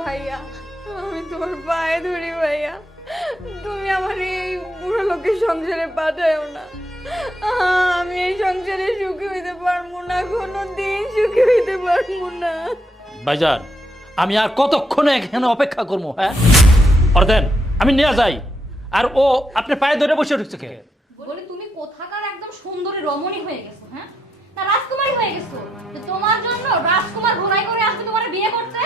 ভাইয়া আমি তোমার পায়ে ধরি ভাইয়া, তুমি আমার এই বুড়ো লোকের সংসারে পাঠায়ও না। আমি এই সংসারে সুখী হইতে পারবো না, কোনো দিন সুখী হইতে পারবো না। ভাইজান আমি আর কতক্ষণে এখানে অপেক্ষা করবো? হ্যাঁ আর দেন আমি নিয়ে যাই। আর ও আপনি পায়ে ধরে বসে রয়েছে কে? বলে তুমি কোথাকার একদম সুন্দরী রমণী হয়ে গেছো, হ্যাঁ না রাজকুমারী হয়ে গেছো যে তোমার জন্য রাজকুমার ঘোড়ায় করে আসবে তোমার বিয়ে করতে?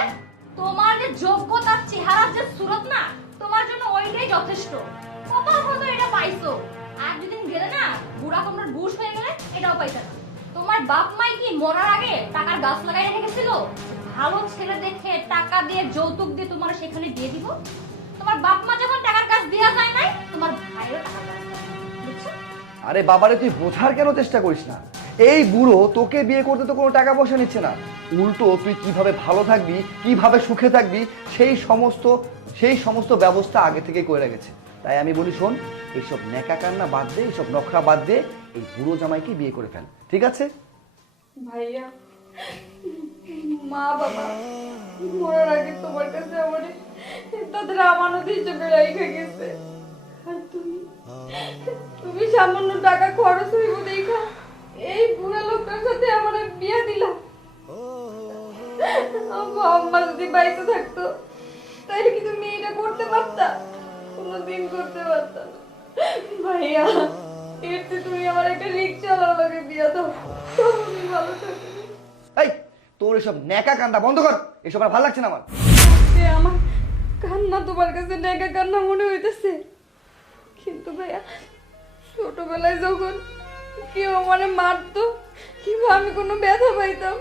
তোমার যে যোগ্যতা, চেহারার যে সুরত না, তোমার জন্য ওইটাই যথেষ্ট। কপাল মতো এটা পাইছো। আর দুদিন গেলে না বুড়া কমরার বুশ হয়ে গেলে এটাও পাইতে না। তোমার বাপ মাই কি মরার আগে টাকার গাছ লাগাই রেখে গেছিল ভালো ছেলে দেখে টাকা দিয়ে যৌতুক দিয়ে তোমার সেখানে দিয়ে দিব? তোমার বাপ মা যখন টাকার গাছ দেওয়া যায় নাই, তোমার ভাইও টাকার গাছ দেয়। বুঝছো? আরে বাবারে তুই বোঝার কেন চেষ্টা করিস না? এই বুড়ো তোকে বিয়ে করতে তো কোনো টাকা পয়সা নিচ্ছে না, উল্টো তুই কিভাবে ভালো থাকবি, কিভাবে সুখে থাকবি সেই সমস্ত ব্যবস্থা আগে থেকে করে রেখেছে। তাই আমি বলি শোন, এইসব নেকা কান্না বাদ দে, এইসব নখরা বাদ দে, এই বুড়ো জামাইকে বিয়ে করে ফেল, ঠিক আছে? ভাইয়া মা বাবা মরার আগে তোমার কাছে আমার তাদের আমানত হিসেবে রেখে গেছে। আর তুমি সামান্য টাকা খরচ হইব দেখা এই বুড়া লোকটার সাথে আমার বিয়ে দিলা। আম্মা যদি বাইতে থাকতো তাইলে কি তুমি এটা করতে পারতা? কোনোদিন করতে পারতা না। ভাইয়া এর চেয়ে তুমি আমার একটা রিক্সাওয়ালার লগে বিয়ে দাও, তুমি ভালো থাকবে। এই তোর এসব নেকা কান্না বন্ধ কর, এসব আর ভালো লাগছে না আমার। আমার কান্না তোমার কাছে নেকা কান্না মনে হইতেছে, কিন্তু ভাইয়া ছোটবেলায় যখন কেউ আমারে মারতো কিংবা আমি কোনো ব্যথা পাইতাম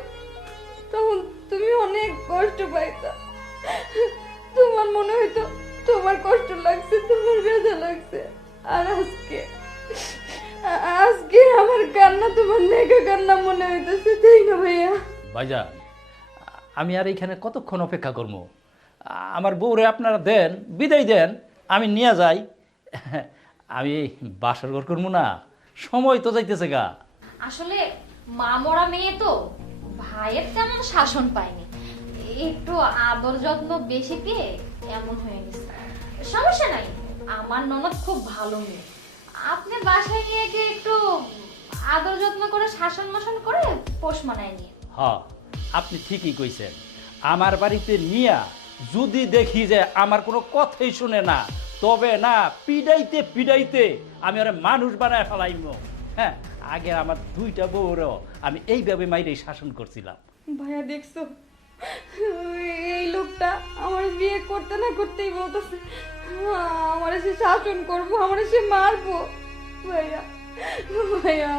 তখন তুমি অনেক কষ্ট পাইতা। তোমার মনে হইতো তোমার কষ্ট লাগছে, তোমার ব্যথা লাগছে। আর আজকে আমার কান্না তোমার নেকা কান্না মনে হইতেছে, তাই না ভাইয়া? ভাইজান আমি আর এইখানে কতক্ষণ অপেক্ষা করবো? আমার বউরে আপনারা দেন, বিদায় দেন, আমি নিয়ে যাই। আমি বাসর ঘর করবো না, সময় তো যাইতেছে গা। আসলে মা মরা মেয়ে তো ভাইয়ের তেমন শাসন পায়নি, একটু আদর যত্ন বেশি পেয়ে এমন হয়ে গেছে। সমস্যা নাই, আমার ননদ খুব ভালো মেয়ে। আপনি বাসায় গিয়ে গিয়ে একটু আদর যত্ন করে শাসন মাসন করে পোষ মানায় নিয়ে। হ্যাঁ আপনি ঠিকই কইছেন। আমার বাড়িতে নিয়া যদি দেখি যে আমার কোনো কথাই শুনে না, তবে না পিডাইতে পিডাইতে আমি ওরা মানুষ বানায় ফেলাইম। হ্যাঁ আগে আমার দুইটা বউরও আমি এইভাবে মাইরে শাসন করছিলাম। ভাইয়া দেখছো এই লোকটা আমার বিয়ে করতে না করতেই বলতেছে আমার সে শাসন করবো, আমার সে মারবো। ভাইয়া ভাইয়া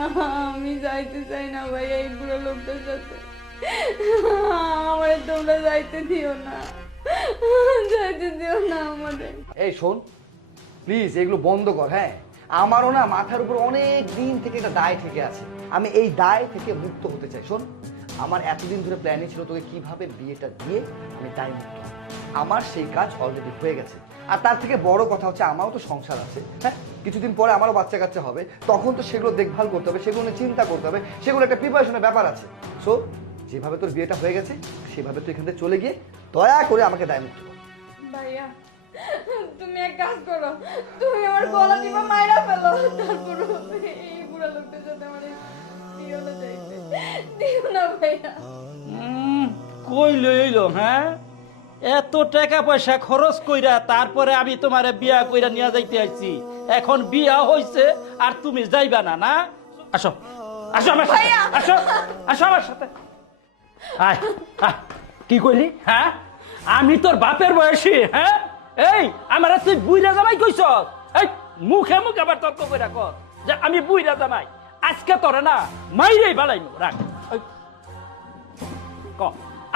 আমি যাইতে চাই না ভাইয়া এই বুড়ো লোকটার সাথে, আমার তোমরা যাইতে দিও না, যাইতে দিও না আমাদের। এই শোন প্লিজ এগুলো বন্ধ কর। হ্যাঁ আমারও না মাথার উপর অনেক দিন থেকে একটা দায় থেকে আছে, আমি এই দায় থেকে মুক্ত হতে চাই। শোন আমার এতদিন ধরে প্ল্যানিং ছিল তোকে কিভাবে বিয়েটা দিয়ে আমি দায় মুক্ত হব। আমার সেই কাজ অলরেডি হয়ে গেছে। আর তার থেকে বড় কথা হচ্ছে আমারও তো সংসার আছে। হ্যাঁ কিছুদিন পরে আমারও বাচ্চা কাচ্চা হবে, তখন তো সেগুলো দেখভাল করতে হবে, সেগুলো নিয়ে চিন্তা করতে হবে, সেগুলো একটা প্রিপারেশনের ব্যাপার আছে। সো যেভাবে তোর বিয়েটা হয়ে গেছে সেভাবে তুই এখান থেকে চলে গিয়ে দয়া করে আমাকে দায় মুক্ত কর। ভাইয়া তুমি এক কাজ করো, তুমি আমার গলা টিপা মাইরা ফেলো, তারপর এই বুড়া লোকটার সাথে আমার দিও না, যাইতে দিও না ভাইয়া। কই লইলো? হ্যাঁ এত টাকা পয়সা খরচ কইরা তারপরে আমি তোমারে বিয়া কইরা নিয়ে যাইতে আসছি, এখন বিয়া হইছে আর তুমি যাইবা না? না আসো আসো আমার সাথে, আসো আসো আমার সাথে। আয় আয়। কি কইলি? হ্যাঁ আমি তোর বাপের বয়সী? হ্যাঁ এই আমার তুই বুইরা জামাই কইছ? এই মুখে মুখে আবার তর্ক কইরা কর যে আমি বুইরা জামাই। আজকে তোরে না মাইরেই বালাইমু। রাখ ক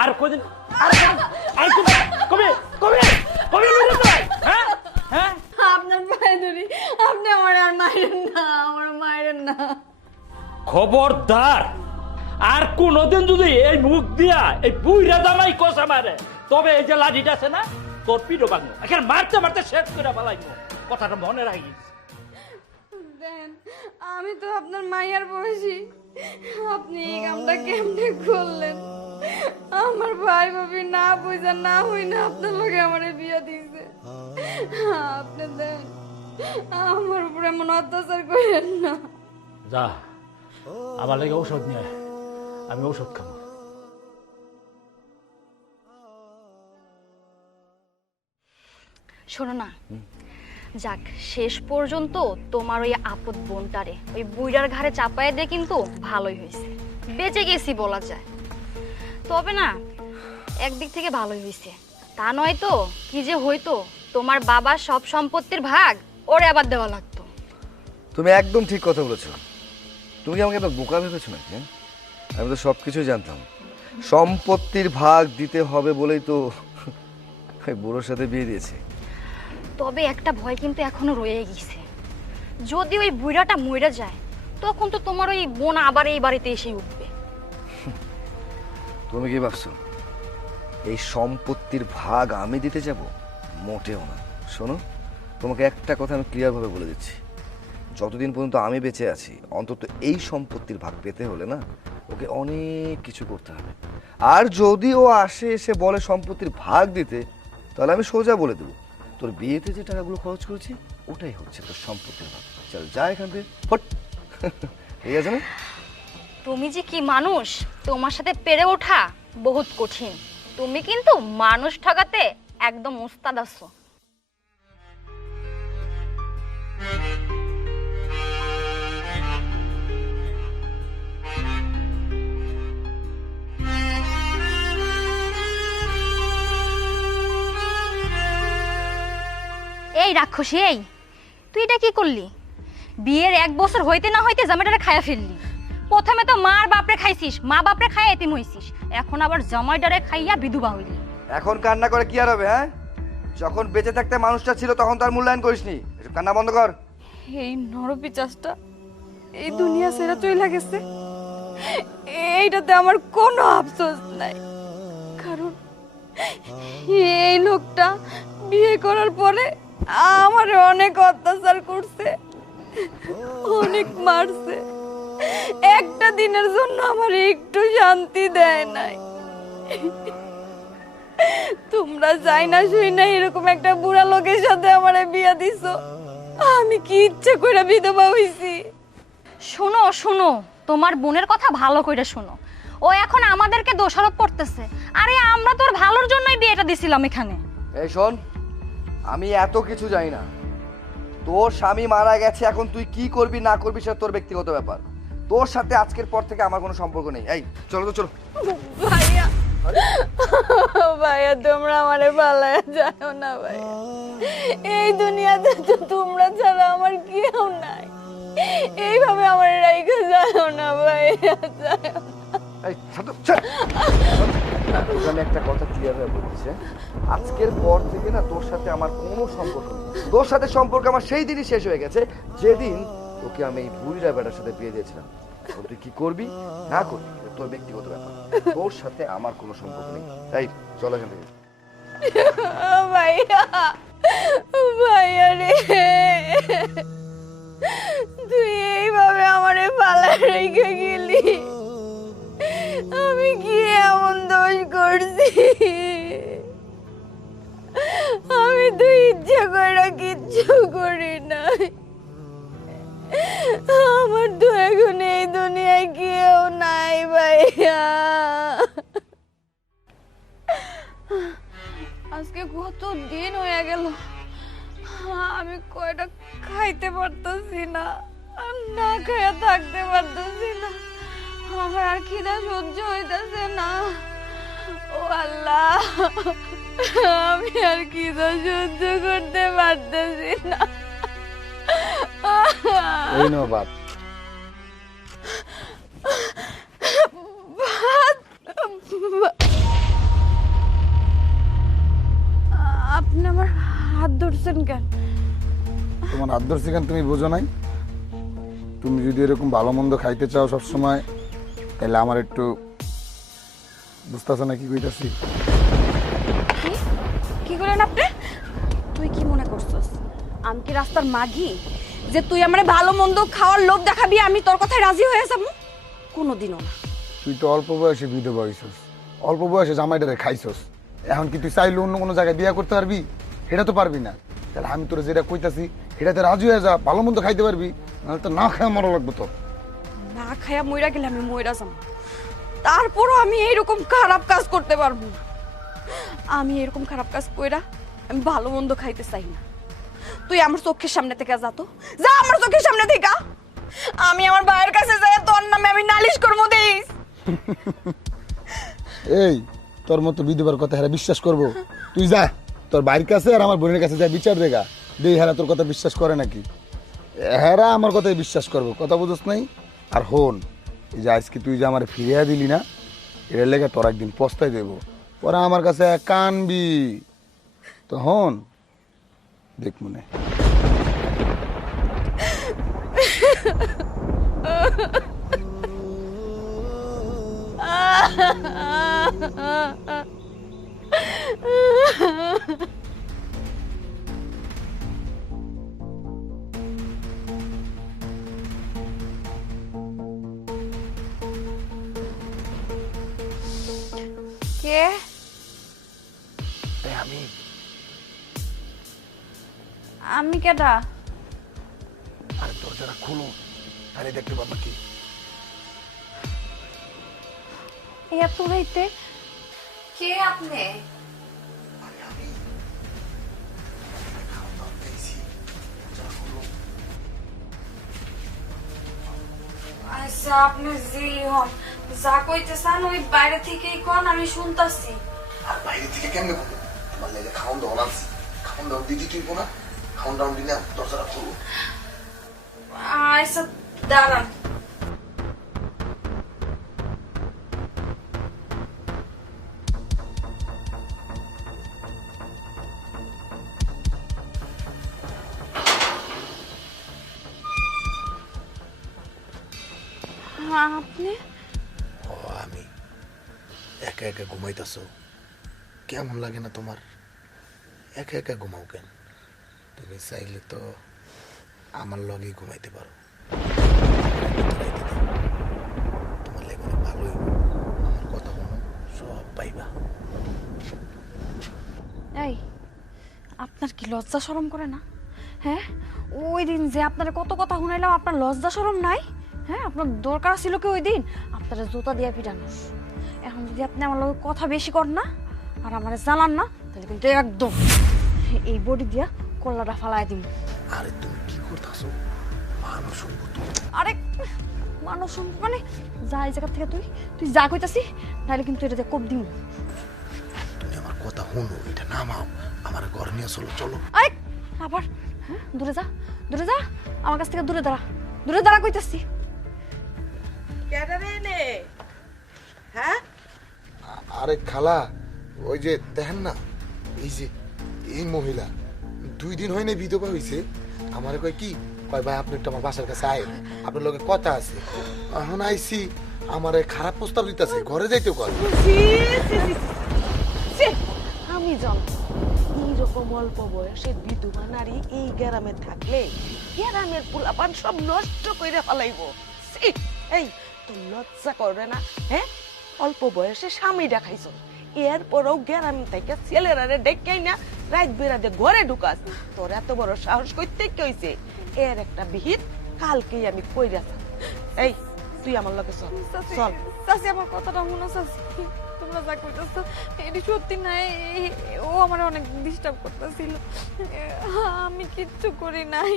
আর কদিন আর কবে কবে কবে কবে বুইরা জামাই? হ্যাঁ হ্যাঁ আপনার পায়ে ধরি, আপনি আমার আর মাইরেন না, আমার মাইরেন না। খবরদার আর কোনদিন যদি এই মুখ দিয়া এই বুইরা জামাই কষা মারে, তবে এই যে লাঠিটা আছে না তোর পিঠো ভাঙবো, এখানে মারতে মারতে শেষ করে ফেলাইবো। কথাটা মনে রাখিস। দেন আমি তো আপনার মাইয়ার বয়সী, আপনি এই কামটা কেমনে করলেন? আমার ভাই ভাবি না বুঝা না হই না আপনার লগে আমারে বিয়া দিছে। আপনি দেন, আমার উপরে এমন অত্যাচার করেন না। যা আমার লাগে ঔষধ নিয়ে আয়, আমি ঔষধ খাবো। শোনো না, যাক শেষ পর্যন্ত তোমার ওই আপদ বোনটারে ওই বুইড়ার ঘাড়ে চাপায় দিয়ে কিন্তু ভালোই হয়েছে, বেঁচে গেছি বলা যায়। তবে না একদিক থেকে ভালোই হয়েছে, তা নয় তো কি যে হইতো, তোমার বাবার সব সম্পত্তির ভাগ ওরে আবার দেওয়া লাগতো। তুমি একদম ঠিক কথা বলেছো। তুমি কি আমাকে এত বোকা ভেবেছো নাকি? হ্যাঁ? আমি তো সব কিছুই জানতাম। সম্পত্তির ভাগ দিতে হবে বলেই তো ওই বুড়োর সাথে বিয়ে দিয়েছি। তবে একটা ভয় কিন্তু এখনো রয়ে গেছে, যদি ওই বুইড়াটা মরে যায় তখন তো তোমার ওই বোন আবার এই বাড়িতে এসে উঠবে। তুমি কি ভাবছো এই সম্পত্তির ভাগ আমি দিতে যাব? মোটেও না। শোনো, তোমাকে একটা কথা আমি ক্লিয়ারভাবে বলে দিচ্ছি, যতদিন পর্যন্ত আমি বেঁচে আছি অন্তত এই সম্পত্তির ভাগ পেতে হলে না ওকে অনেক কিছু করতে হবে। আর যদি ও আসে এসে বলে সম্পত্তির ভাগ দিতে, তাহলে আমি সোজা বলে দেবো তোর বিয়েতে যে টাকাগুলো খরচ করেছি ওটাই হচ্ছে তোর সম্পত্তির ভাগ। চল যা এখান থেকে, ফট। ঠিক আছে না? তুমি যে কি মানুষ, তোমার সাথে পেরে ওঠা বহুত কঠিন। তুমি কিন্তু মানুষ ঠকাতে একদম উস্তাদ আছো। এই রাক্ষসী, এই তুই এটা কি করলি? বিয়ের 1 বছর হইতে না হইতে জামাইটারে খায়া ফেললি। প্রথমে তো মার বাপরে খাইছিস, মা বাপরে খাইয়া এতিম হইছিস, এখন আবার জামাইটারে খাইয়া বিধবা হইলি। এখন কান্না করে কি আর হবে? হ্যাঁ, যখন বেঁচে থাকতে মানুষটা ছিল তখন তার মূল্যায়ন করিসনি। এসব কান্না বন্ধ কর। এই নরপিচাসটা এই দুনিয়া ছেড়ে চলে গেছে, এইটাতে আমার কোনো আফসোস নাই, কারণ এই লোকটা বিয়ে করার পরে আমার অনেক অত্যাচার করছে, অনেক মারছে, একটা দিনের জন্য আমার একটু শান্তি দেয় নাই। তোমরা যাই না শুই না এরকম একটা বুড়া লোকের সাথে আমারে বিয়া দিছো, আমি কি ইচ্ছে করে বিধবা হইছি? শোনো শোনো, তোমার বোনের কথা ভালো করে শোনো। ও এখন আমাদেরকে দোষারোপ করতেছে, আরে আমরা তোর ভালোর জন্যই বিয়েটা দিছিলাম এখানে। এই শোন, আমি এত কিছু জানি না। তোর স্বামী মারা গেছে, এখন তুই কি করবি না করবি সেটা তোর ব্যক্তিগত ব্যাপার। তোর সাথে আজকের পর থেকে আমার কোনো সম্পর্ক নেই। এই চলো তো, চলো। ভাইয়া, ভাইয়া তোমরা আমারে পালায়া যাও না ভাইয়া, এই দুনিয়াতে তো তোমরা ছাড়া আমার কেউ নাই, এইভাবে আমার রাইখা যাও না ভাইয়া, যাও না। এই ছাড়ো, ছাড়। তোকে আমি একটা কথা ক্লিয়ার হয়ে বলছি, আজকের পর থেকে না তোর সাথে আমার কোনো সম্পর্ক নেই। তোর সাথে সম্পর্ক আমার সেই দিনই শেষ হয়ে গেছে যেদিন তোকে আমি এই বুড়িরা বেটার সাথে বিয়ে দিয়েছিলাম। তুই কি করবি না করবি এটা তোর ব্যক্তিগত ব্যাপার, তোর সাথে আমার কোনো সম্পর্ক নেই। এই চল এখান থেকে। ভাইয়া, ভাইয়া রে, তুই এইভাবে আমারে পালা রেখে গেলি, আমি কি এমন দোষ করছি? আমি তো ইচ্ছে করে কিচ্ছু করি নাই, আমার তো এখন এই দুনিয়ায় কেউ নাই ভাইয়া। আজকে কত দিন হয়ে গেল আমি কয়টা খাইতে পারতেছি না, আর না খেয়ে থাকতে পারতেছি না, আমার আর খিদা সহ্য হইতেছে না। ও আল্লাহ, আমি আর খিদা সহ্য করতে পারতেছি না। এই নাও বাপ। আপনি আমার হাত ধরছেন কেন? তোমার হাত ধরছি কেন তুমি বোঝো নাই? তুমি যদি এরকম ভালো মন্দ খাইতে চাও সবসময়, তাহলে আমার একটু বুঝতেছ না কি কইতাছি? কি করেন আপনি? তুই কি মনে করছস আমি কি রাস্তার মাগি যে তুই আমারে ভালো মন্দ খাওয়ার লোভ দেখাবি আমি তোর কথায় রাজি হয়ে যাব? কোনোদিনও না। তুই তো অল্প বয়সে বিধবা হইছস, অল্প বয়সে জামাইটারে খাইছস, এখন কি তুই চাইলে অন্য কোনো জায়গায় বিয়ে করতে পারবি? সেটা তো পারবি না। তাহলে আমি তোর যেটা কইতাছি সেটাতে রাজি হয়ে যা, ভালো মন্দ খাইতে পারবি, নাহলে তো না খাওয়া মরা লাগবে তো। না খায়া মইরা গেলে আমি মইরা যাবো, তারপরও আমি এইরকম খারাপ কাজ করতে পারবো না। আমি এরকম খারাপ কাজ কইরা আমি ভালো মন্দ খাইতে চাই না। তুই আমার চোখের সামনে থেকে যা, তো যা আমার চোখের সামনে থেকে। আমি আমার ভাইয়ের কাছে যাই, তোর নামে আমি নালিশ করবো দেইস। এই তোর মতো বিধবার কথা হেরা বিশ্বাস করবো? তুই যা তোর বাড়ির কাছে আর আমার বোনের কাছে যা বিচার দেখা, দেই হেরা তোর কথা বিশ্বাস করে নাকি। হেরা আমার কথাই বিশ্বাস করবো, কথা বুঝোস নাই? আর হন, এই যে আজকে তুই যে আমার ফিরিয়ে দিলি না, এর লেগে তোর একদিন পস্তাই দেবো, পরে আমার কাছে কানবি। তো হন দেখ মনে। কে? আমি আমি কেডা? আরে দরজাটা খুলো, তাহলে দেখতে পাবো কি। এত রাইতে কে আপনি? আচ্ছা, আপনি যে হন, যা কইতে চান ওই বাইরে থেকেই কোন, আমি শুনতাছি। আর বাইরে থেকে কেমনে করবো? তোমার লেগে খাওয়ান দাওয়ান আছে, খাওয়ান দাওয়ান দিদি তুই না, খাওয়ান দাওয়ান দিলে দরজাটা খুলবো। আচ্ছা দাঁড়ান। আপনি? ও আমি একা একা ঘুমাইতেছ, কেমন লাগে না তোমার? একা একা ঘুমাও কেন? তুমি চাইলে তো আমার লগেই ঘুমাইতে পারো। তোমার লেগে অনেক ভালোই, আমার কথা বলো, সব পাইবা। এই, আপনার কি লজ্জা শরম করে না? হ্যাঁ, ওই দিন যে আপনার কত কথা শুনাইলাম, আপনার লজ্জা শরম নাই? হ্যাঁ, আপনার দরকার ছিল কি ওই দিন আপনারা জুতা দিয়ে পিটানোর? এখন যদি আপনি আমার লগে কথা বেশি কর না আর আমার জানান না, তাহলে কিন্তু একদম এই বডি দিয়া কল্লাটা ফালাই দিন। আরে তুমি কি করতেছো? মানুষ শুনবো তো। আরে মানুষ শুনবো মানে যা, এই জায়গা থেকে তুই যা কইতাছি, নাহলে কিন্তু এটা দিয়ে কোপ দিন। তুমি আমার কথা শুনো, এটা নামাও, আমার ঘর নিয়ে চলো। চলো। আরে আবার হ্যাঁ, দূরে যা, দূরে যা, আমার কাছ থেকে দূরে দাঁড়া কইতাছি। হ্যাঁ, আরে খালা, ওই যে দেখেন না, এই যে এই মহিলা 2 দিন হয় না বিধবা হয়েছে, আমার কয় কি কয় ভাই আপনি একটু আমার বাসার কাছে আয়, আপনার লগে কথা আছে। এখন আইসি, আমার খারাপ প্রস্তাব দিতেছে, ঘরে যাইতে কয়। আমি জান এইরকম অল্প বয়সে বিধবা নারী এই গ্রামে থাকলে গ্রামের পোলাপান সব নষ্ট করে ফেলাইব। ছি, এই তো লজ্জা করে না? হ্যাঁ, অল্প বয়সে স্বামী দেখাইছ, এরপরও গ্রাম থেকে ছেলেরা ডেকাই না রাত বেড়াতে ঘরে ঢুকাস। তোর এত বড় সাহস করতে কি হয়েছে? এর একটা বিহিত কালকেই আমি কইরাছি। এই তুই আমার লগে চল। চল চাচি, আমার কথাটা মনে চাচি, তোমরা যা কইতাছো এটি সত্যি না। ও আমার অনেক ডিস্টার্ব করতেছিল, আমি কিচ্ছু করি নাই।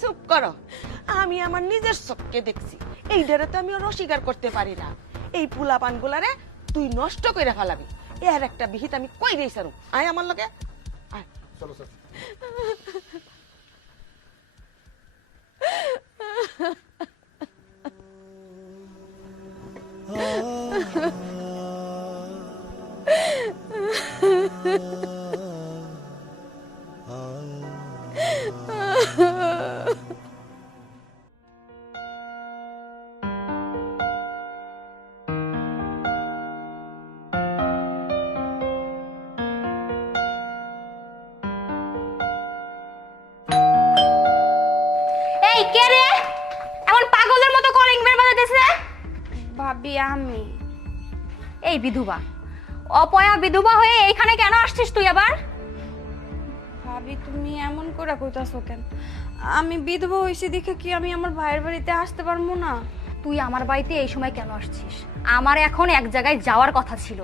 চুপ করো, আমি আমার নিজের চোখকে দেখছি। এই ডরে তো আমি ওর অস্বীকার করতে পারি না। এই পুলা পানগুলারে তুই নষ্ট করে ফেলাবি, এর একটা বিহিত আমি কই দেই সারু। আয় আমার লগে আয়। চলো স্যার। এই কে রে এমন পাগলের মতো কলিং বেল বাজাতেছে? ভাবি আমি। এই বিধবা, অপয়া বিধবা হয়ে এইখানে কেন আসছিস তুই আবার? ভাবি তুমি এমন করে কইতাছো কেন? আমি বিধবা হইছি দেখে কি আমি আমার ভাইয়ের বাড়িতে আসতে পারবো না? তুই আমার বাড়িতে এই সময় কেন আসছিস? আমার এখন এক জায়গায় যাওয়ার কথা ছিল।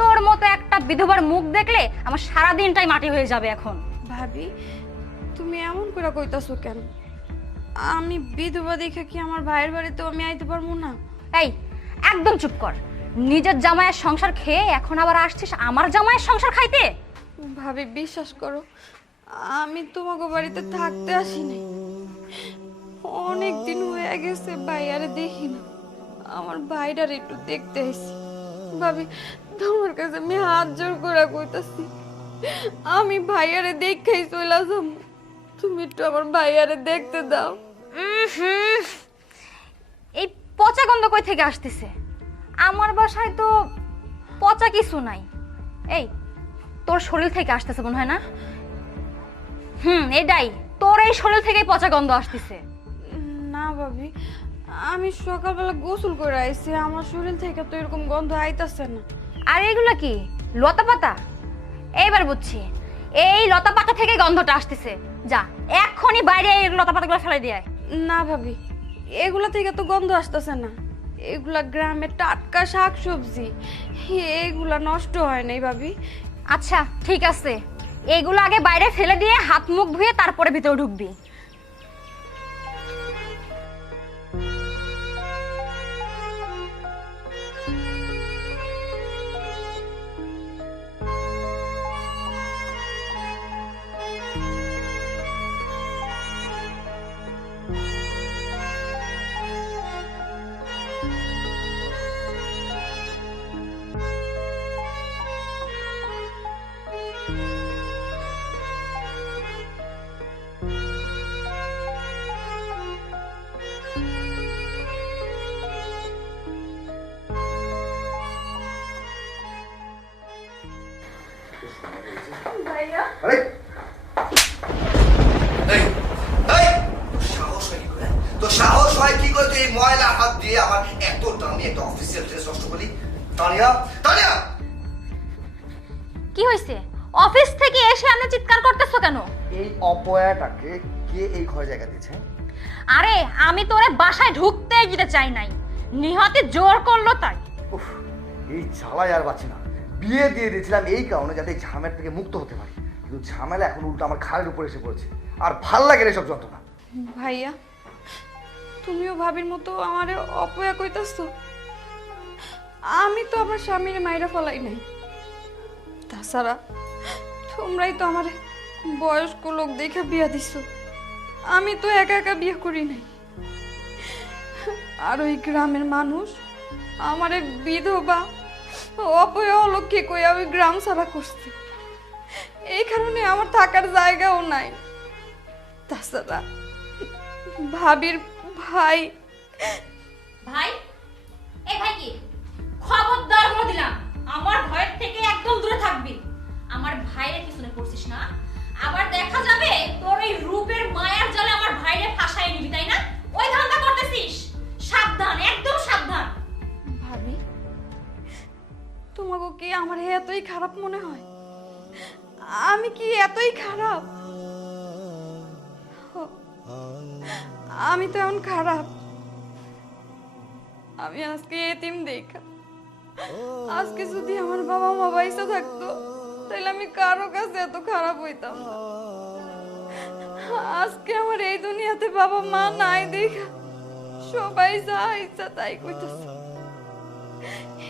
তোর মতো একটা বিধবার মুখ দেখলে আমার সারা দিনটাই মাটি হয়ে যাবে এখন। ভাবি তুমি এমন করে কইতাছো কেন? আমি বিধবা দেখে কি আমার ভাইয়ের বাড়িতেও আমি আইতে পারবো না? এই একদম চুপ কর। নিজের জামাইয়ের সংসার খেয়ে এখন আবার আসছিস আমার জামাইয়ের সংসার খাইতে? ভাবি বিশ্বাস করো, আমি তোমাকে বাড়িতে থাকতে আসিনি। অনেক দিন হয়ে গেছে ভাইয়ারে দেখি না। আমার ভাইটার একটু দেখতে আইছি। ভাবি তোমার কাছে আমি হাত জোর করে কইতাছি, আমি ভাইয়ারে দেখাই চলে যাবো। তুমি একটু আমার ভাইয়ারে দেখতে দাও। এই পচা গন্ধ কই থেকে আসতেছে? আমার বাসায় তো পচা কিছু নাই। এই তোর শরীর থেকে আসতেছে মনে হয় না? এটাই, তোর এই শরীর থেকেই পচা গন্ধ আসতেছে। না ভাবি, আমি সকালবেলা গোসল করে আইছি, আমার শরীর থেকে তো এরকম গন্ধ আইতাছে না। আর এগুলা কি লতা পাতা? এইবার বুঝছি, এই লতা পাতা থেকে গন্ধটা আসতেছে। যা এক্ষুনি বাইরে এই লতা পাতাগুলো ফেলে দিয়ে আয়। না ভাবি, এগুলা থেকে তো গন্ধ আসতেছে না। এগুলা গ্রামের টাটকা শাকসবজি, এগুলা নষ্ট হয় নাই ভাবি। আচ্ছা ঠিক আছে, এগুলো আগে বাইরে ফেলে দিয়ে হাত মুখ ধুয়ে তারপরে ভিতরে ঢুকবি। আরে এই এই সাহস হয় কি করে? তো সাহস হয় কি করে তুই এই ময়লা হাত দিয়ে আমার এত দামি একটা অফিসিয়াল ড্রেস নষ্ট করলি? তানিয়া, তানিয়া! কি হয়েছে? অফিস থেকে এসে আপনি চিৎকার করতেছো কেন? এই অপয়াটাকে কে এই ঘরে জায়গা দিয়েছে? আরে আমি তোরে বাসায় ঢুকতে দিতে চাই নাই, নিহতে জোর করলো তাই। উফ, এই ঝালাই আর বাঁচি না। বিয়ে দিয়ে দিয়েছিলাম এই কারণে যাতে এই ঝামেলা থেকে মুক্ত হতে পারি, কিন্তু ঝামেলা এখন উল্টো আমার ঘাড়ের উপর এসে পড়েছে। আর ভাল লাগে না এসব যন্ত্রণা। ভাইয়া তুমিও ভাবির মতো আমারে অপয়া কইতাছো? আমি তো আমার স্বামীর মাইরা ফলাই নাই। তাছাড়া তোমরাই তো আমার বয়স্ক লোক দেখে বিয়া দিছো, আমি তো একা একা বিয়ে করি নাই। আর ওই গ্রামের মানুষ আমারে বিধবা অপয়া অলক্ষে কইয়া ওই গ্রাম ছাড়া করছে। এই কারণে আমার থাকার জায়গাও নাই। তাছাড়া ভাবির ভাই ভাই, এই ভাই কি খবরদার করে দিলাম, আমার ভয়ের থেকে একদম দূরে থাকবি। আমার ভাইয়ের পিছনে পড়ছিস না, আবার দেখা যাবে তোর এই রূপের মায়ার জালে আমার ভাইরে ফাঁসাই নিবি, তাই না? ওই ধান্দা করতেছিস? সাবধান, একদম সাবধান। ভাবি তোমাকে কি আমার এতই খারাপ মনে হয়? আমি কি এতই খারাপ? আমি তো এমন খারাপ? আমি আজকে এতিম দেখা, আজকে যদি আমার বাবা মা বাইসা থাকতো তাহলে আমি কারো কাছে এত খারাপ হইতাম না। আজকে আমার এই দুনিয়াতে বাবা মা নাই দেখা সবাই যা ইচ্ছা তাই কইতাছে।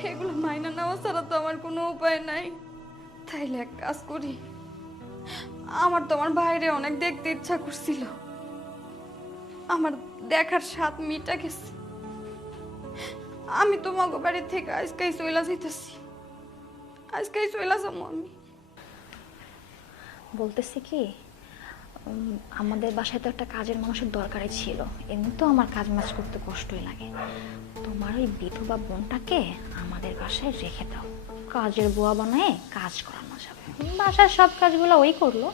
এগুলো মাইনা নেওয়া ছাড়া তো আমার কোনো উপায় নাই। তাইলে এক কাজ করি, আমার তো আমার বাইরে অনেক দেখতে ইচ্ছা করছিল, আমার দেখার স্বাদ মিটা গেছে। আমি তোমাকে বাড়ি থেকে আজকেই চইলা যাইতেছি, আজকেই চইলা যাবো আমি। বলতেছি কি, আমাদের বাসায় তো একটা কাজের মানুষের দরকারই ছিল। এমনি তো আমার কাজ মাজ করতে কষ্টই লাগে। তোমার ওই বিধবা বোনটাকে আমাদের বাসায় রেখে দাও, কাজের বুয়া বানায় কাজ করানো যাবে। বাসার সব কাজগুলো ওই করলো,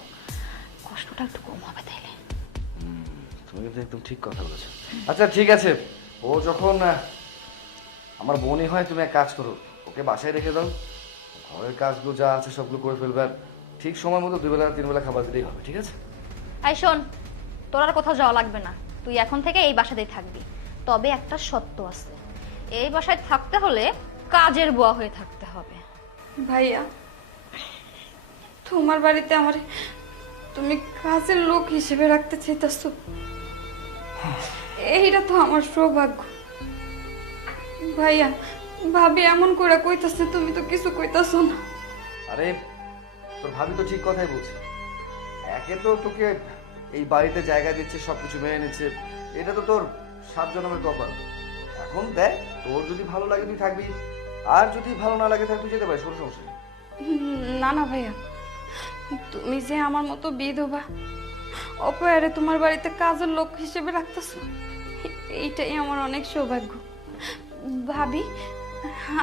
কষ্টটা একটু কম হবে তাইলে। তুমি কিন্তু একদম ঠিক কথা বলেছো। আচ্ছা ঠিক আছে, ও যখন আমার বোনই হয়, তুমি এক কাজ করো, ওকে বাসায় রেখে দাও, ঘরের কাজগুলো যা আছে সবগুলো করে ফেলবে, আর ঠিক সময় মতো 2 বেলা 3 বেলা খাবার দিলেই হবে, ঠিক আছে? এই শোন, তোর আর কোথাও যাওয়া লাগবে না, তুই এখন থেকে এই বাসাতেই থাকবি। তবে একটা শর্ত আছে, এই বাসায় থাকতে হলে কাজের বুয়া হয়ে থাকতে হবে। ভাইয়া, তোমার বাড়িতে আমার তুমি কাজের লোক হিসেবে রাখতে চাইতেছো, এইটা তো আমার সৌভাগ্য। ভাইয়া, ভাবি এমন করে কইতাছে, তুমি তো কিছু কইতাছো না। আরে তোর ভাবি তো ঠিক কথাই বলছে। একে তো তোকে এই বাড়িতে জায়গা দিচ্ছে, সবকিছু মেনে নিচ্ছে, এটা তো তোর 7 জন্মের কপাল। এখন দেখ, তোর যদি ভালো লাগে তুই থাকবি, আর যদি ভালো না লাগে তাহলে তুই যেতে পারিস, কোনো সমস্যা নেই। না না ভাইয়া, তুমি যে আমার মতো বিধবা অপয়ারে তোমার বাড়িতে কাজের লোক হিসেবে রাখতেছো, এইটাই আমার অনেক সৌভাগ্য। ভাবি,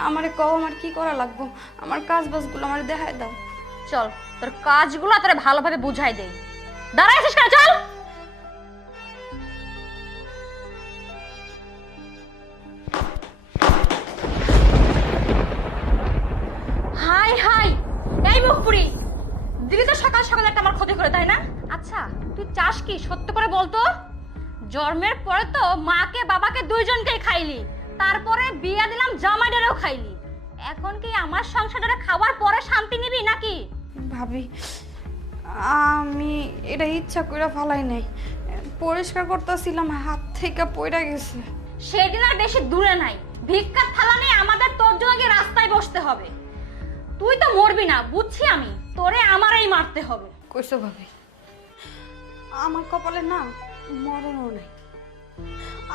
আমারে কও আমার কি করা লাগবো, আমার কাজ বাজগুলো আমার দেখায় দাও। চল, তোর কাজগুলো তোরে ভালোভাবে বুঝাই দেই। দাঁড়াইছিস কেন? চল। হাই হাই, এই মুখপুরি, দিদি তো সকাল সকাল একটা আমার ক্ষতি করে, তাই না? আচ্ছা, তুই চাস কি সত্য করে বলতো? জন্মের পরে তো মাকে বাবাকে দুইজনকেই খাইলি, তারপরে বিয়া দিলাম জামাইটারেও খাইলি, এখন কি আমার সংসারে খাওয়ার পরে শান্তি নিবি নাকি? ভাবি, আমি এটা ইচ্ছা করে ফালাই নাই, পরিষ্কার করতেছিলাম, হাত থেকে পড়ে গেছে। সেদিন আর বেশি দূরে নাই, ভিক্ষার থালা নিয়ে আমাদের তোর জন্য গিয়ে রাস্তায় বসতে হবে। তুই তো মরবি না বুঝছি আমি, তোরে আমারই মারতে হবে। কইছো ভাবি, আমার কপালে না মরণও নাই,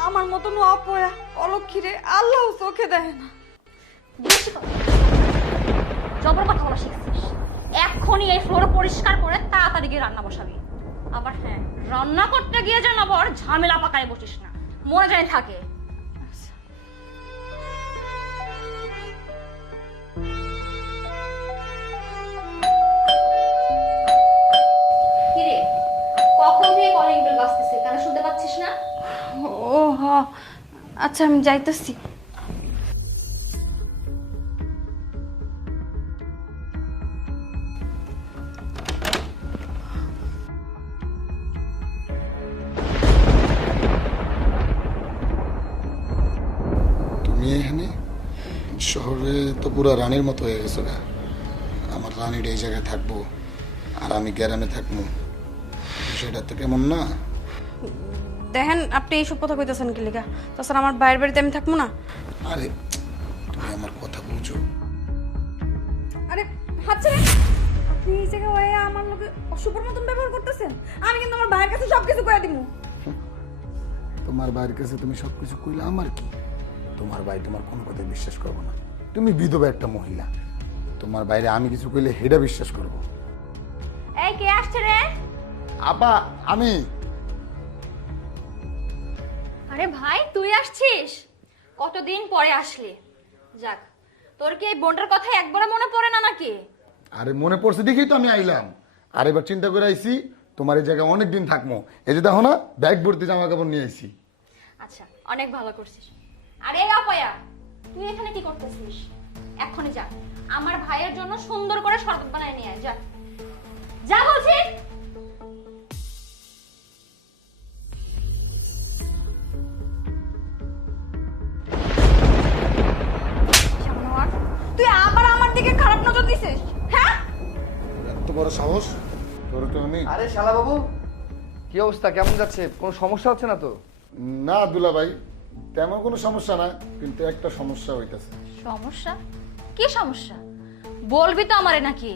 আমার মতন অপয়া অলক্ষীরে আল্লাহ চোখে দেয় না। বেশি কথা, জবর কথা বলা শিখছিস, এক্ষুনি এই ফ্লোর পরিষ্কার করে তাড়াতাড়ি গিয়ে রান্না বসাবি। আবার হ্যাঁ, রান্না করতে গিয়ে যেন আবার ঝামেলা পাকায় বসিস না, মনে জানি থাকে। কিরে, কখন থেকে কলিং বেল বাজতেছে, কেন শুনতে পাচ্ছিস না? ও হ, আচ্ছা আমি যাইতেছি। তুমি এখানে শহরে তো পুরো রানীর মতো হয়ে গেছো গা। আমার রানীর এই জায়গায় থাকবো আর আমি গ্রামে থাকবো, সেটা তো কেমন না? দেখেন, আপনি এইসব কথা কইতেছেন কি লিগা? তাছাড়া আমার বাইরের বাড়িতে আমি থাকবো না। আরে তুমি আমার কথা বুঝো। আরে হাচ্ছে, আপনি এই জায়গায় হয়ে আমার লোকে অশুভর মতন ব্যবহার করতেছেন। আমি কিন্তু আমার ভাইয়ের কাছে সবকিছু কইয়া দিমু। তোমার ভাইয়ের কাছে তুমি সবকিছু কইলে আমার কি? তোমার ভাই তোমার কোনো কথা বিশ্বাস করবো না। তুমি বিধবা একটা মহিলা, তোমার বাইরে আমি কিছু কইলে হেডা বিশ্বাস করবো। এই কে আসছে রে? আপা, আমি। আরে ভাই, তুই আসছিস? কতদিন পরে আসলি। যাক, তোর কি এই বোনটার কথা একবারও মনে পড়ে না নাকি? আরে মনে পড়ছে দেখেই তো আমি আইলাম। আর এবার চিন্তা করে আইছি তোমার এই জায়গায় অনেকদিন থাকবো, এই যে দেখো না ব্যাগ ভর্তি জামা কাপড় নিয়ে আইছি। আচ্ছা, অনেক ভালো করছিস। আরে অপয়া, তুই এখানে কি করতেছিস? এক্ষুনি যা, আমার ভাইয়ের জন্য সুন্দর করে শরবত বানায় নিয়ে আয়, যা যা বলছি। তুই আবার আমার দিকে খারাপ নজর দিছিস, হ্যাঁ? এত বড় সাহস তোর তো আমি। আরে শালা বাবু, কি অবস্থা, কেমন যাচ্ছে? কোনো সমস্যা হচ্ছে না তো? না দুলা ভাই, তেমন কোনো সমস্যা না, কিন্তু একটা সমস্যা হইতাছে। সমস্যা? কি সমস্যা বলবি তো আমারে নাকি?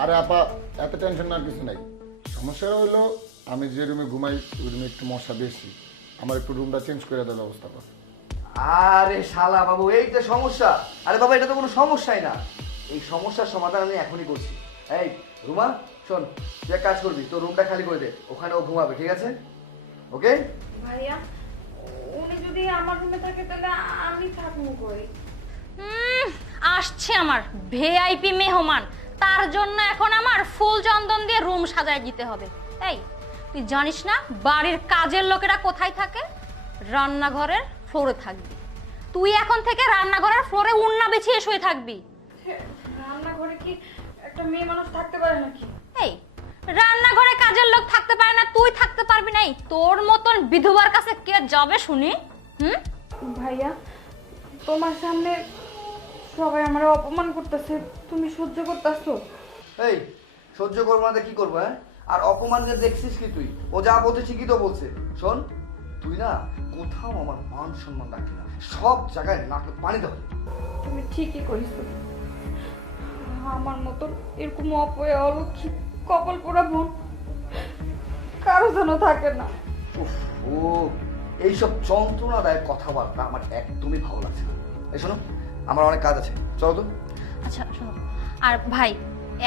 আরে আপা, এত টেনশন না, কিছু নাই। সমস্যা হইলো আমি যে রুমে ঘুমাই ওই রুমে একটু মশা বেশি, আমার একটু রুমটা চেঞ্জ করে দেওয়ার ব্যবস্থা কর। আরে শালা বাবু, এই যে সমস্যা! আরে বাবা, এটা তো কোনো সমস্যাই না, এই সমস্যার সমাধান আমি এখনই করছি। এই রুমা, শোন, তুই এক কাজ করবি, তোর রুমটা খালি করে দে, ওখানে ও ঘুমাবে, ঠিক আছে? ওকে? ভাইয়া, উনি যদি আমার রুমে থাকে তাহলে আমি থাকবো কই? আসছে আমার ভিআইপি মেহমান, তার জন্য এখন আমার ফুল চন্দন দিয়ে রুম সাজায় দিতে হবে। এই, তুই জানিস না বাড়ির কাজের লোকেরা কোথায় থাকে? রান্নাঘরের ফ্লোরে থাকবি। তুই এখন থেকে রান্নাঘরের ফ্লোরে উন্না বিছিয়ে শুয়ে থাকবি। রান্নাঘরে রান্নাঘরে কি একটা মেয়ে মানুষ থাকতে পারে নাকি? এই রান্নাঘরে কাজের লোক থাকতে পারে না, তুই থাকতে পারবি না? তোর মতন বিধবার কাছে কে যাবে শুনি? ভাইয়া, তোমার সামনে সবাই আমার অপমান করতেছে, তুমি সহ্য করতেছো? এই সহ্য করবো না তো কি করবো? হ্যাঁ, আর অপমানকে দেখছিস কি তুই? ও যা বলছে ঠিকই তো বলছে। শোন, তুই না কোথাও আমার মান সম্মান রাখি না, সব জায়গায় নাকে পানি দেবে। তুমি ঠিকই করিছো। আমার মতন এরকম অপয়া অলক্ষী কপাল পোড়া বোন কারো যেন থাকে না। উফ, ও এইসব যন্ত্রণাদায়ক কথাবার্তা আমার একদমই ভালো লাগছে না। এই শোনো, আমার অনেক কাজ আছে, চলো তো। আচ্ছা শোনো, আর ভাই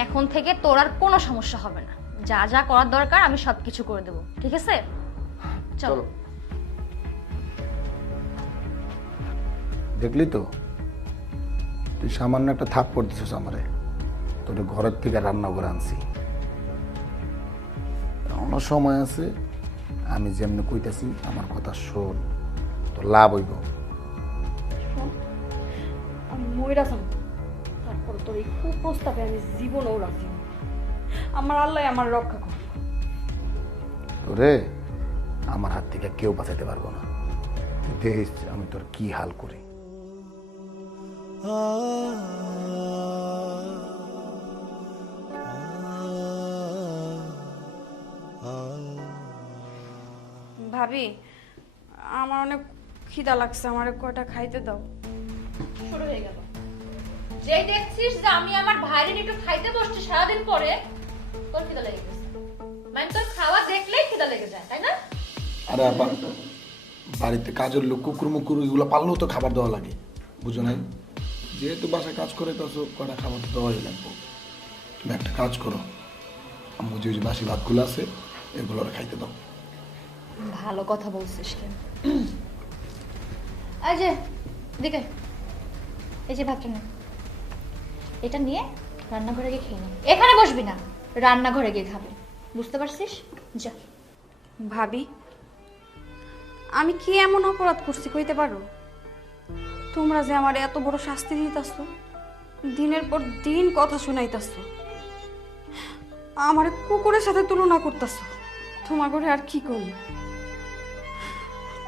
এখন থেকে তোর আর কোনো সমস্যা হবে না, যা যা করার দরকার আমি সবকিছু করে দেবো, ঠিক আছে? চলো। চলো। দেখলি তো, তুই সামান্য একটা থাপ পড়তেছিস আমারে, তোর ঘরের থেকে রান্না করে আনছি। এখনো সময় আছে, আমি যেমনি কইতাছি আমার কথা শোন, তোর লাভ হইব। শোন, আমি ময়রা যাবো, তারপর তোর এই কুপ্রস্তাবে আমি জীবনেও রাখি না। আমার আল্লাহ আমার রক্ষা কর। তোরে আমার হাত থেকে কেউ বাঁচাইতে পারবো না। দেখ আমি তোর কি হাল করি। ভাবি, আমার অনেক খিদা লাগছে, আমার কয়টা খাইতে দাও। শুরু হয়ে গেল। যেই দেখছিস যে আমি আমার ভাইয়ের একটু খাইতে বসছি সারাদিন পরে, তোর খিদা লেগে গেছে। মানে তোর খাওয়া দেখলেই খিদা লেগে যায়, তাই না? আরে আবার বাড়িতে কাজের লোক কুকুর মুকুর এগুলো পাললেও তো খাবার দেওয়া লাগে, বুঝো নাই? যেহেতু বাসায় কাজ করে তো কটা খাবার তো দেওয়াই লাগবে। তুমি একটা কাজ করো, আমি যে বাসি ভাতগুলো আছে এগুলো আর খাইতে দাও। ভালো কথা বলছিস কেন? এই যে দিকে, এই যে ভাতটা নে, এটা নিয়ে রান্নাঘরে গিয়ে খেয়ে নে। এখানে বসবি না, রান্নাঘরে গিয়ে খাবে, বুঝতে পারছিস? যা। ভাবি, আমি কি এমন অপরাধ করছি কইতে পারো? তোমরা যে আমার এত বড় শাস্তি দিতেছ, দিনের পর দিন কথা শুনাইতেছ, আমার কুকুরের সাথে তুলনা করতেছ, তোমার ঘরে আর কি করব?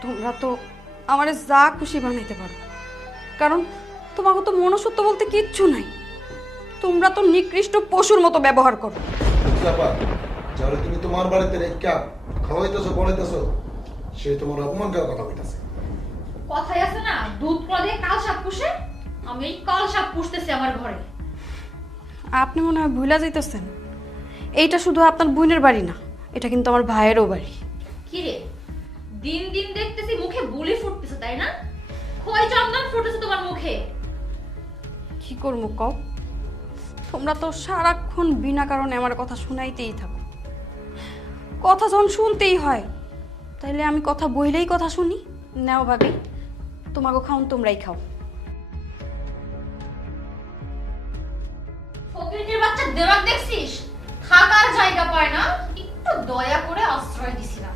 তোমরা তো আমারে যা খুশি বানাইতে পারো, কারণ তোমাকে তো মনুষ্যত্ব বলতে কিচ্ছু নাই। তোমরা তো নিকৃষ্ট পশুর মতো ব্যবহার করো। যারা তুমি তোমার বাড়িতে রেখা খাওয়াইতেছো পড়াইতেছো, সে তোমার অপমান করার কথা কইতাছে। কথাই আছে না, দুধ কলা দিয়ে কাল সাপ পুষে, আমি এই কাল সাপ পুষতেছি আমার ঘরে। আপনি মনে হয় ভুলা যাইতেছেন, এইটা শুধু আপনার বোনের বাড়ি না, এটা কিন্তু আমার ভাইয়েরও বাড়ি। কি রে, দিন দিন দেখতেছি মুখে বুলি ফুটতেছে, তাই না? খই চন্দন ফুটেছে তোমার মুখে। কি করবো কও? তোমরা তো সারাক্ষণ বিনা কারণে আমার কথা শুনাইতেই থাকো। কথা যখন শুনতেই হয়, তাইলে আমি কথা বইলেই কথা শুনি। নাও ভাবি, তোমাকে খাওন তোমরাই খাও। ফকিরের বাচ্চা দেমাগ দেখছিস? থাকার জায়গা পায় না, একটু দয়া করে আশ্রয় দিছিলাম,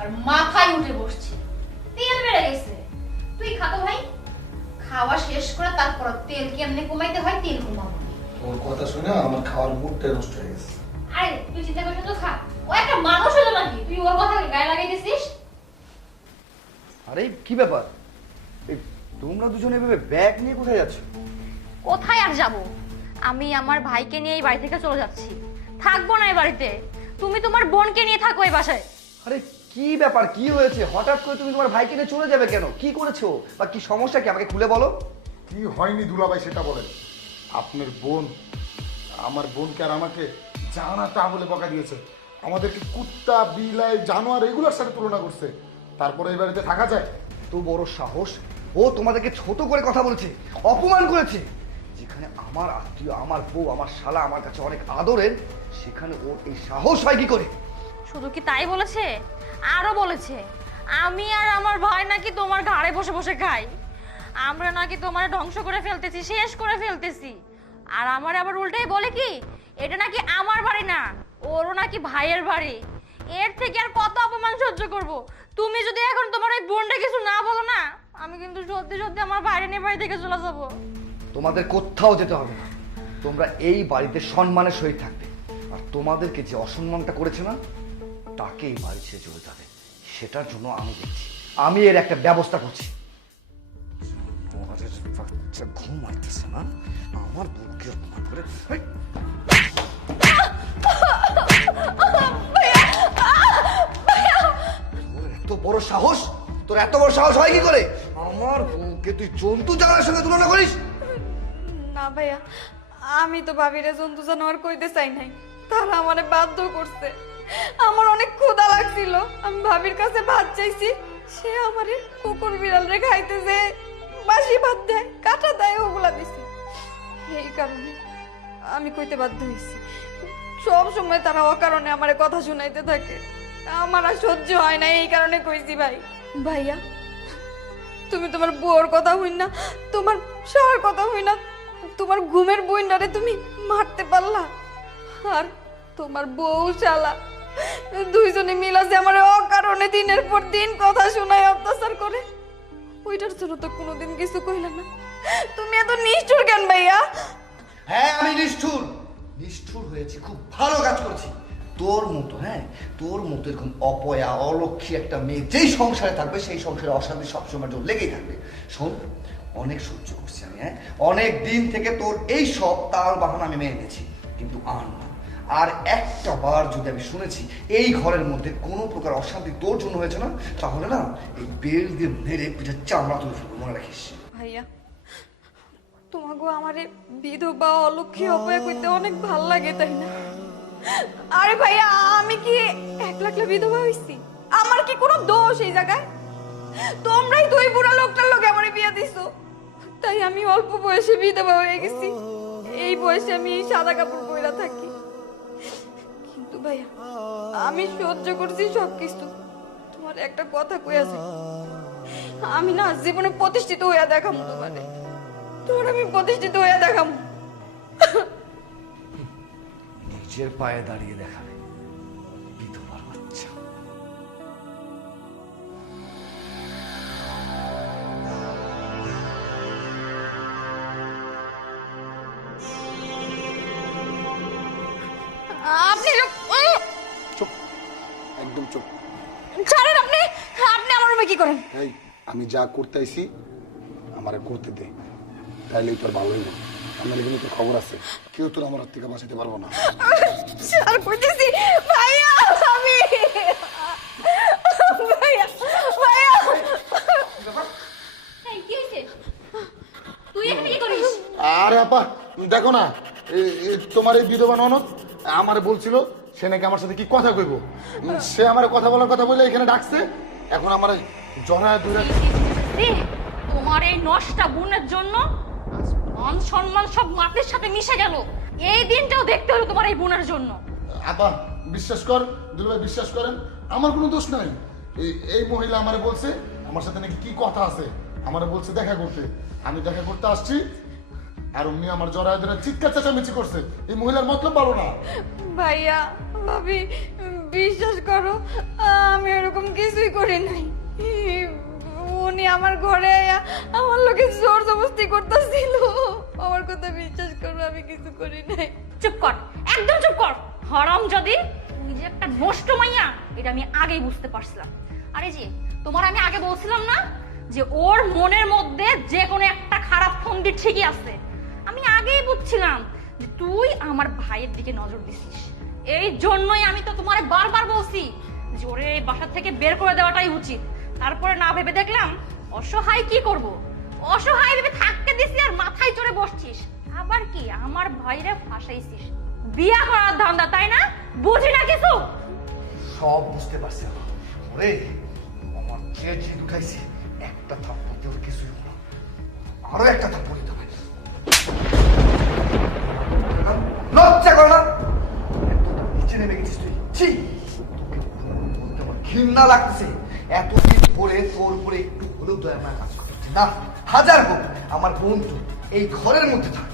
আর মাথায় উঠে বসছে। তেল বেড়ে গেছে। তুই খা তো ভাই, খাওয়া শেষ করে তারপর তেল কেমনে কমাইতে হয় তেল কমাবো। ওর কথা শুনে আমার খাওয়ার মুডটা নষ্ট হয়ে গেছে। আরে তুই চিন্তা করিস না, তো খা। ও একটা মানুষ হলো নাকি তুই ওর কথা গায়ে লাগাই দিছিস? আরে কি ব্যাপার? এই তোমরা দুজনে এভাবে ব্যাগ নিয়ে কোথায় যাচ্ছ? কোথায় আর যাব? আমি আমার ভাইকে নিয়ে এই বাড়ি থেকে চলে যাচ্ছি, থাকবো না এই বাড়িতে। তুমি তোমার বোনকে নিয়ে থাকো এই বাসায়। আরে কি ব্যাপার, কি হয়েছে? হঠাৎ করে তুমি তোমার ভাইকে নিয়ে চলে যাবে কেন? কি করেছো বা কি সমস্যা, কি আমাকে খুলে বলো। কি হয়নি দুলাভাই সেটা বলেন। আপনার বোন আমার বোনকে আর আমাকে জানা তা বলে বকা দিয়েছে, আমাদেরকে কুত্তা বিলাই জানোয়ার এগুলোর সাথে তুলনা করছে। তারপরে এই বাড়িতে থাকা যায়? তো বড় সাহস, ও তোমাদেরকে ছোট করে কথা বলেছে, অপমান করেছে। যেখানে আমার আত্মীয়, আমার বউ, আমার শালা আমার কাছে অনেক আদরের, সেখানে ওর এই সাহস হয় কি করে? শুধু কি তাই বলেছে, আরো বলেছে আমি আর আমার ভাই নাকি তোমার ঘাড়ে বসে বসে খাই, আমরা নাকি তোমার ধ্বংস করে ফেলতেছি, শেষ করে ফেলতেছি। আর আমার আবার উল্টাই বলে কি এটা নাকি আমার বাড়ি না, ওরও নাকি ভাইয়ের বাড়ি। এর থেকে আর কত অপমান সহ্য করব? তুমি যদি এখন তোমার ওই বোনটা কিছু না বলো না, আমি কিন্তু সত্যি সত্যি আমার বাইরে নিয়ে বাড়ি থেকে চলে যাবো। তোমাদের কোথাও যেতে হবে না, তোমরা এই বাড়িতে সম্মানের সহিত থাকবে, আর তোমাদেরকে যে অসম্মানটা করেছে না তাকে এই বাড়ি ছেড়ে চলে যাবে। সেটার জন্য আমি দেখছি, আমি এর একটা ব্যবস্থা করছি। ঘুম আসতেছে না, আমার বুকে অপমান করে। তোর এত বড় সাহস, তোর এত বড় সাহস হয় কি করে আমার বউকে তুই জন্তু জানোয়ারের সঙ্গে তুলনা করিস? না ভাইয়া, আমি তো ভাবিরে জন্তু জানোয়ার কইতে চাই নাই, তারা আমারে বাধ্য করছে। আমার অনেক ক্ষুধা লাগছিল, আমি ভাবির কাছে ভাত চাইছি, সে আমারে কুকুর বিড়াল রে খাইতে যে বাসি ভাত দেয়, কাঁটা দেয়, ওগুলা দিছে। এই কারণে আমি কইতে বাধ্য হইছি। সব সময় তারা অকারণে আমারে কথা শুনাইতে থাকে, আমার আর সহ্য হয় না, এই কারণে কইছি। ভাইয়া তুমি তোমার বউর কথা হই না, তোমার শাওয়ার কথা হই না, তোমার ঘুমের বইন্ডারে তুমি মারতে পারলা, আর তোমার বউ শালা দুইজনে মিলা যে আমার অকারণে দিনের পর দিন কথা শোনায় অত্যাচার করে, ওইটার জন্য তো কোনোদিন কিছু কইলা না। তুমি এত নিষ্ঠুর কেন ভাইয়া? হ্যাঁ আমি নিষ্ঠুর, নিষ্ঠুর হয়েছি, খুব ভালো কাজ করছি। তোর মতো, হ্যাঁ তোর মতো এরকম অপয়া অলক্ষী একটা মেয়ে যেই সংসারে থাকবে সেই সংসারে অশান্তি সবসময় জন্য লেগেই থাকবে। শোন, অনেক সহ্য করছি আমি, হ্যাঁ অনেক দিন থেকে তোর এই সব তার বাহানা আমি মেনে নিয়েছি, কিন্তু আর একটা বার যদি আমি শুনেছি এই ঘরের মধ্যে কোনো প্রকার অশান্তি তোর জন্য হয়েছে না, তাহলে না এই বেল দিয়ে মেরে পিঠের চামড়া তুলে ফেলবো, মনে রাখিস। ভাইয়া তোমাকে আমারে বিধবা অলক্ষী অপয়া কইতে অনেক ভাল লাগে, তাই না? আরে ভাইয়া আমি কি একলা বিধবা হইছি? আমার কি কোনো দোষ এই জায়গায়? তোমরাই দুই বুড়া লোকটার লোক আমারে বিয়ে দিছো, তাই আমি অল্প বয়সে বিধবা হয়ে গেছি। এই বয়সে আমি সাদা কাপড় পরে থাকি, কিন্তু ভাইয়া আমি সহ্য করছি সবকিছু। তোমার একটা কথা কই আছে, আমি না জীবনে প্রতিষ্ঠিত হইয়া দেখাম তোমারে, তোর আমি প্রতিষ্ঠিত হইয়া দেখাম। নিজের পায়ে দাঁড়িয়ে দেখাবে, বিধবার বাচ্চা। আপনি চুপ, একদম চুপ। ছাড়েন, আপনি আপনি আমার রুমে কি করেন? এই আমি যা করতে আইছি আমারে করতে দে, তাইলেই তোর ভালো হইব। আমার এখানে তো খবর আছে, কেউ তোর আমার হাত থেকে বাঁচাতে পারবো না। ছাড় কইতেছি ভাইয়া, আমি ভাইয়া ভাইয়া। এই কি হইছে? তুই এখানে কি করিস? আরে আপা দেখো না, তোমার এই বিধবা ননদ আমারে বলছিল সে নাকি আমার সাথে কি কথা কইব, সে আমার কথা বলার কথা বলে এখানে ডাকছে। এখন আমার জড়ায় দূরে রে, তোমার এই নষ্টা বোনের জন্য মান সম্মান সব মাটির সাথে মিশে গেল। এই দিনটাও দেখতে হলো তোমার এই বোনের জন্য। আপা বিশ্বাস কর, দুলভাই বিশ্বাস করেন, আমার কোনো দোষ নাই। এই মহিলা আমারে বলছে আমার সাথে নাকি কি কথা আছে, আমারে বলছে দেখা করতে। আমি দেখা করতে আসছি, আর উনি আমার জড়ায় ধরে চিৎকার চেঁচামেচি করছে। এই মহিলার মতলব ভালো না। ভাইয়া ভাবি বিশ্বাস করো, আমি এরকম কিছুই করি নাই। উনি আমার ঘরে আয়া আমার লোকে জোর জবরদস্তি করতেছিল, আমার কথা বিশ্বাস করো, আমি কিছু করি নাই। চুপ কর, একদম চুপ কর। হারামজাদি, তুই যে একটা নষ্ট মাইয়া, এটা আমি আগেই বুঝতে পারছিলাম। আরে জি, তোমার আমি আগে বলছিলাম না যে ওর মনের মধ্যে যে কোনো একটা খারাপ ফন্দি ঠিকই আছে। আমি আগেই বুঝছিলাম যে তুই আমার ভাইয়ের দিকে নজর দিছিস। এই জন্যই আমি তো তোমারে বারবার বলছি যে ওরে এই বাসা থেকে বের করে দেওয়াটাই উচিত। তারপরে না ভেবে দেখলাম অসহায় কি করব, অসহায় ভেবে থাকতে দিছি আর মাথায় চড়ে বসছিস। আবার কি আমার ভাইরে ফাঁসাইছিস, বিয়া করার ধান্দা, তাই না? বুঝি না কিছু। সব বুঝতে পারছি ওরে, আমার যে জিদ উঠাইছি একটা থাপ্পড় দিয়ে ওর কিছুই হলো না, আরো একটা থাপ্পড় দিতে হবে। লজ্জা করে না? এতটা নিচে নেমে গেছিস তুই? ছি, তোকে বলতে আমার ঘৃণা লাগছে। এতদিন ধরে তোর উপরে একটু হলেও দয়া মায়া কাজ করছে না। হাজার হোক আমার বন্ধু এই ঘরের মধ্যে থাক,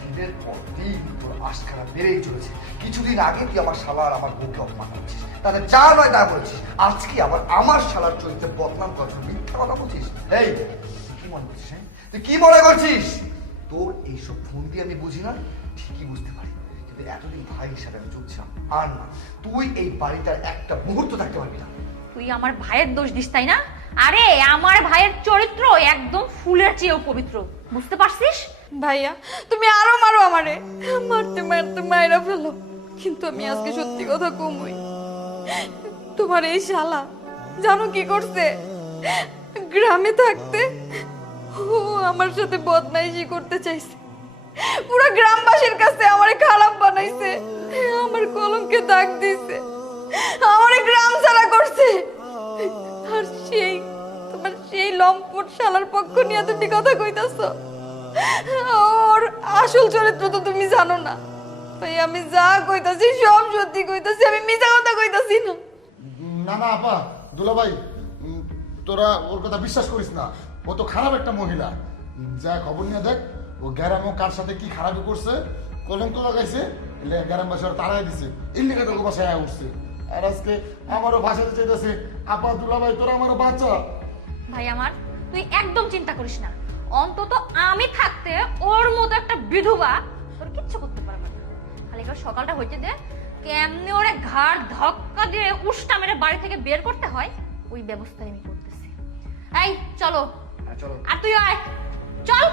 দিনের পর দিন তোর আশখানা বেড়েই চলেছে। কিছুদিন আগে তুই আমার শালার আমার বউকে অপমান করছিস, তাহলে যা নয় তা বলছিস, আজকে আবার আমার শালার চরিত্রে বদনাম করছিস, মিথ্যা কথা বলছিস। এই তুই কি মনে করছিস? তুই কি মনে করছিস? তোর এইসব ফোন দিয়ে আমি বুঝি না, ঠিকই বুঝতে পারি, কিন্তু এতদিন ভাই হিসাবে আমি চুপ ছিলাম। আর না, তুই এই বাড়িটার একটা মুহূর্ত থাকতে পারবি না। তুই আমার ভাইয়ের দোষ দিস তাই না? আরে আমার ভাইয়ের চরিত্র একদম ফুলের চেয়েও পবিত্র, বুঝতে পারছিস? ভাইয়া তুমি আরো মারো আমারে, মারতে মারতে মাইরা ফেলো, কিন্তু আমি আজকে সত্যি কথা কমই। তোমার এই শালা জানো কি করছে? গ্রামে থাকতে ও আমার সাথে বদমাইশি করতে চাইছে, পুরো গ্রামবাসীর কাছে আমারে খারাপ বানাইছে, আমার কলঙ্কে দাগ দিছে, আমারে গ্রাম ছাড়া করছে। আর তোমার সেই লম্পট শালার পক্ষ নিয়ে তুমি কথা কইতাছো? ওর আসল চরিত্র তো তুমি জানো না। ভাই আমি যা কইতাছি সব সত্যি কইতাছি, আমি মিথ্যা কথা কইতাছি না। না না আপা, দুলাভাই, তোরা ওর কথা বিশ্বাস করিস না, ও তো খারাপ একটা মহিলা। যা খবর নিয়ে দেখ, ও গ্যারামও কার সাথে কি খারাপই করছে, কলঙ্ক লাগাইছে, গ্যারামবাসী ওর তাড়াই দিছে, এর লেগে তোকে বাসায় উঠছে। আর আজকে আমারও বাসাতে চাইতেছে, আপা দুলাভাই তোরা আমারও বাঁচা। ভাই আমার, তুই একদম চিন্তা করিস না, অন্তত আমি থাকতে ওর মতো একটা বিধবা তোর কিচ্ছু করতে পারবে না। খালি এবার সকালটা হইতে দে, কেমনে ওরে ঘাড় ধাক্কা দিয়ে উষ্টা মেরে বাড়ি থেকে বের করতে হয় ওই ব্যবস্থাই আমি করতেছি। এই চলো, হ্যাঁ চলো। আর তুই আয়, চল।